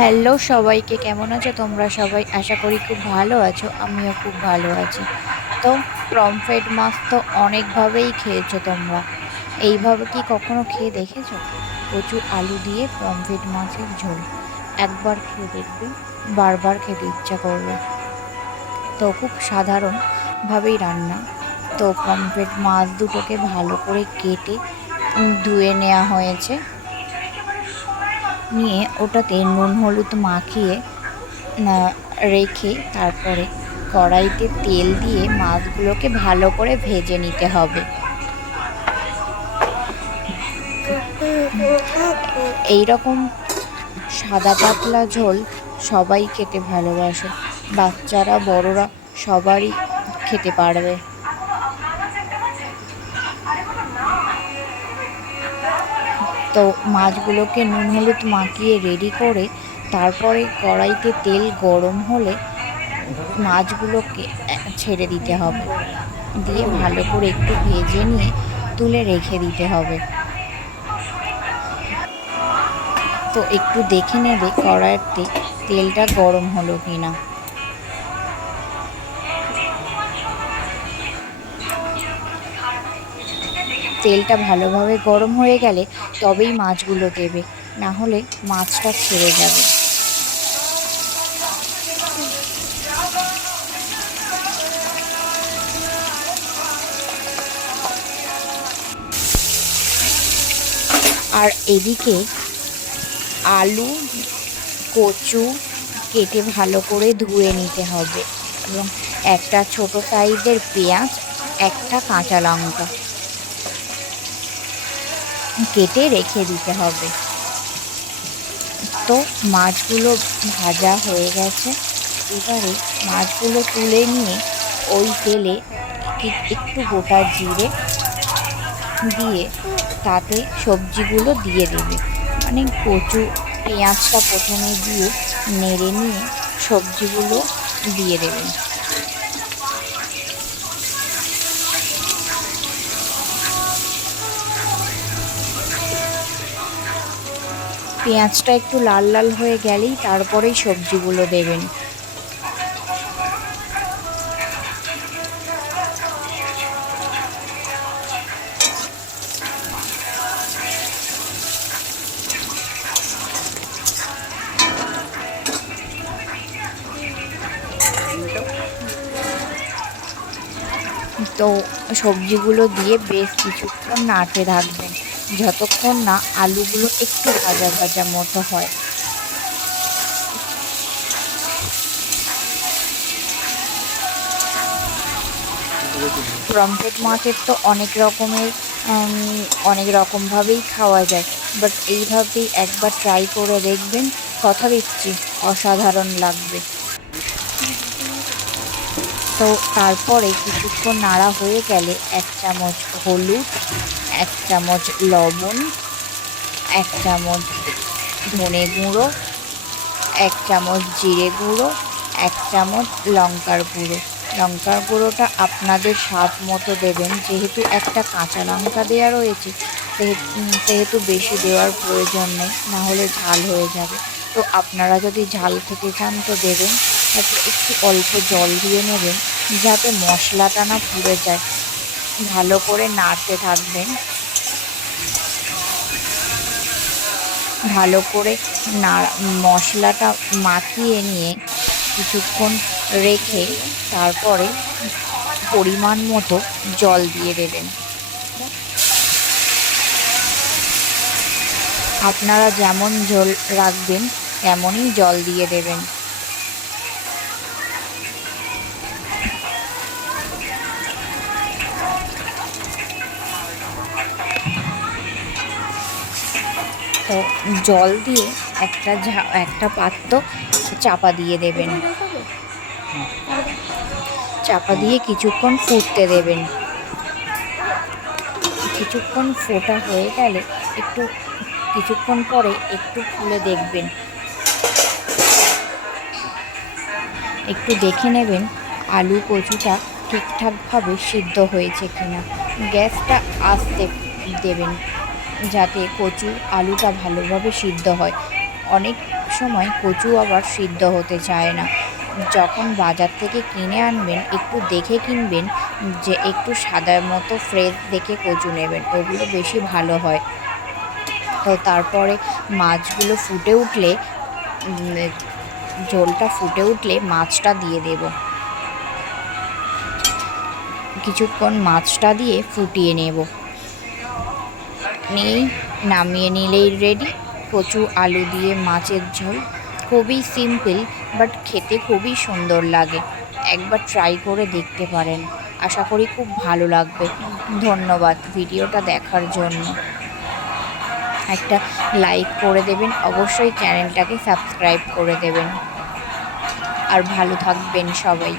Hello সবাইকে, কেমন আছো তোমরা সবাই? আশা করি খুব ভালো আছো। আমিও খুব ভালো আছি। তো পমফ্রেট মাছ তো অনেকভাবেই খেয়েছো তোমরা। এইভাবে কি কখনো খেয়ে দেখেছো? কচু আলু দিয়ে পমফ্রেট মাছের ঝোল একবার খেয়ে দেখবে, বারবার খেতে ইচ্ছা করবে। তো খুব সাধারণভাবেই রান্না। তো পমফ্রেট মাছ দুটোকে ভালো করে কেটে ধুয়ে নেওয়া হয়েছে। নিয়ে ওটাতে নুন হলুদ মাখিয়ে না রেখে তারপরে কড়াইতে তেল দিয়ে মাছগুলোকে ভালো করে ভেজে নিতে হবে। এই রকম সাদা পাতলা ঝোল সবাই খেতে ভালোবাসে, বাচ্চারা বড়রা সবারই খেতে পারবে। তো মাছগুলোকে নুন হলুদ মাখিয়ে রেডি করে তারপরে কড়াইতে তেল গরম হলে মাছগুলোকে ছেড়ে দিতে হবে, দিয়ে ভালো করে একটু ভেজে নিয়ে তুলে রেখে দিতে হবে। তো একটু দেখে নেবে কড়াইতে তেলটা গরম হলো কিনা। তেলটা ভালোভাবে গরম হয়ে গেলে তবেই মাছগুলো দেবে, না হলে মাছটা ছেড়ে যাবে। আর এদিকে আলু, কচু কেটে ভালো করে ধুয়ে নিতে হবে এবং একটা ছোট সাইজের পেঁয়াজ, একটা কাঁচা লঙ্কা কেটে রেখে দিতে হবে। তো মাছগুলো ভাজা হয়ে গেছে। এবারে মাছগুলো তুলে নিয়ে ওই তেলে একটু গোটা জিরে দিয়ে তাতে সবজিগুলো দিয়ে দেবে। মানে কচু পেঁয়াজটা প্রথমে দিয়ে নেড়ে নিয়ে সবজিগুলো দিয়ে দেবেন। পেঁয়াজটা একটু লাল লাল হয়ে গেলেই তারপরেই সবজিগুলো দেবেন। তো সবজিগুলো দিয়ে বেশ কিছুক্ষণ নাড়তে থাকবেন, যতক্ষণ না আলুগুলো একটু ভাজা ভাজা মতো হয়। পমফ্রেট মাছের তো অনেক রকমভাবেই খাওয়া যায়, বাট এইভাবেই একবার ট্রাই করে দেখবেন, কথা দিচ্ছি অসাধারণ লাগবে। তো তারপরে কিছুক্ষণ নাড়া হয়ে গেলে 1 চামচ হলুদ, 1 চামচ লবণ, 1 চামচ ধনে গুঁড়ো, 1 চামচ জিরে গুঁড়ো, 1 চামচ লঙ্কার গুঁড়ো। লঙ্কার গুঁড়োটা আপনাদের স্বাদ মতো দেবেন, যেহেতু একটা কাঁচা লঙ্কা দেওয়া রয়েছে সেহেতু বেশি দেওয়ার প্রয়োজন নেই, না হলে ঝাল হয়ে যাবে। তো আপনারা যদি ঝাল খেতে চান তো দেবেন। তারপর একটু অল্প জল দিয়ে নেবেন, যাতে মশলাটা না পুড়ে যায়। ভালো করে নাড়তে থাকবেন। ভালো করে মশলাটা মাখিয়ে নিয়ে কিছুক্ষণ রেখে তারপরে পরিমাণ মতো জল দিয়ে দেবেন। আপনারা যেমন ঝোল রাখবেন তেমনই জল দিয়ে দেবেন। তো জল দিয়ে একটা পাত্র চাপা দিয়ে দেবেন। চাপা দিয়ে কিছুক্ষণ ফুটতে দেবেন। কিছুক্ষণ ফোটা হয়ে গেলে কিছুক্ষণ পরে একটু খুলে দেখবেন, একটু দেখে নেবেন আলু কচুটা ঠিকঠাকভাবে সিদ্ধ হয়েছে কিনা। গ্যাসটা আস্তে দেবেন, যাতে কচু আলুটা ভালোভাবে সিদ্ধ হয়। অনেক সময় কচু আবার সিদ্ধ হতে চায় না। যখন বাজার থেকে কিনে আনবেন একটু দেখে কিনবেন, যে একটু সাদা মতো ফ্রেশ দেখে কচু নেবেন, ওগুলো বেশি ভালো হয়। তো তারপরে মাছগুলো ফুটে উঠলে, ঝোলটা ফুটে উঠলে মাছটা দিয়ে দেব। কিছুক্ষণ মাছটা দিয়ে ফুটিয়ে নেব, নিয়েই নামিয়ে নিলেই রেডি কচু আলু দিয়ে মাছের ঝোল। খুবই সিম্পল, বাট খেতে খুবই সুন্দর লাগে। একবার ট্রাই করে দেখতে পারেন, আশা করি খুব ভালো লাগবে। ধন্যবাদ ভিডিওটা দেখার জন্য। একটা লাইক করে দেবেন, অবশ্যই চ্যানেলটাকে সাবস্ক্রাইব করে দেবেন। আর ভালো থাকবেন সবাই।